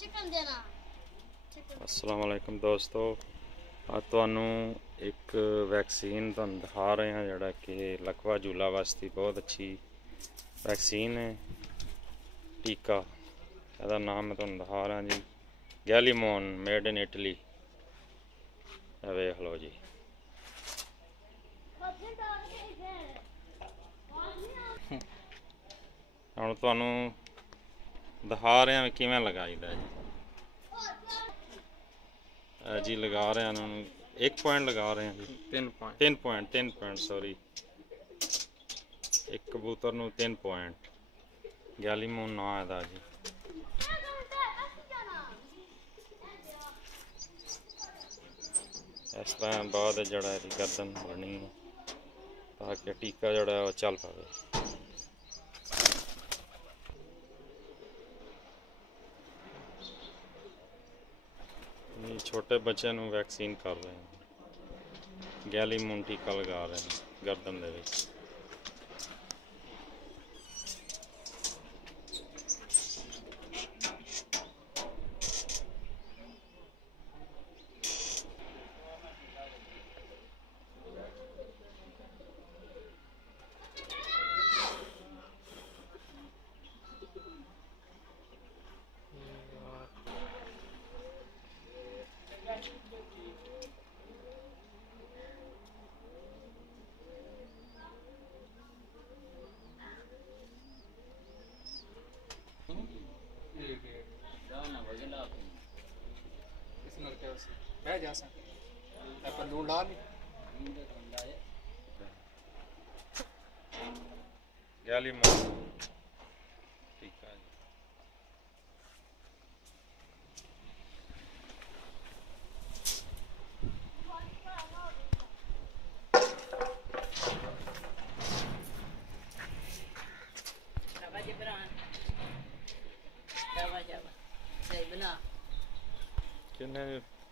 Chicken देना अस्सलाम वालेकुम दोस्तों, आज तुहानू एक वैक्सीन तुहानू दिखा रहे हैं जोड़ा कि लकवा झूला वास्ते बहुत अच्छी वैक्सीन है। टीका इसका नाम मैं तुहानू दिखा रहा जी, गैलीमोन मेड इन इटली। वेख लो जी। हम तुहानू दिखा रहे हैं किवें लगाईदा जी। लगा रहे हैं उन्होंने 1 पॉइंट लगा रहे हैं जी। 3 पॉइंट सॉरी, एक कबूतर नू 3 पॉइंट। गैलीमोन ना है जी। इस तरह बाद जड़ा गर्दन बनी है ताकि टीका जड़ा है चल पाए। छोटे बच्चे नू वैक्सीन कर रहे हैं, गैलीमोन टीका लगा रहे हैं गर्दन दे विच। गैलीमोन टीका जी।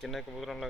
किन्ने कबूतर लगता है?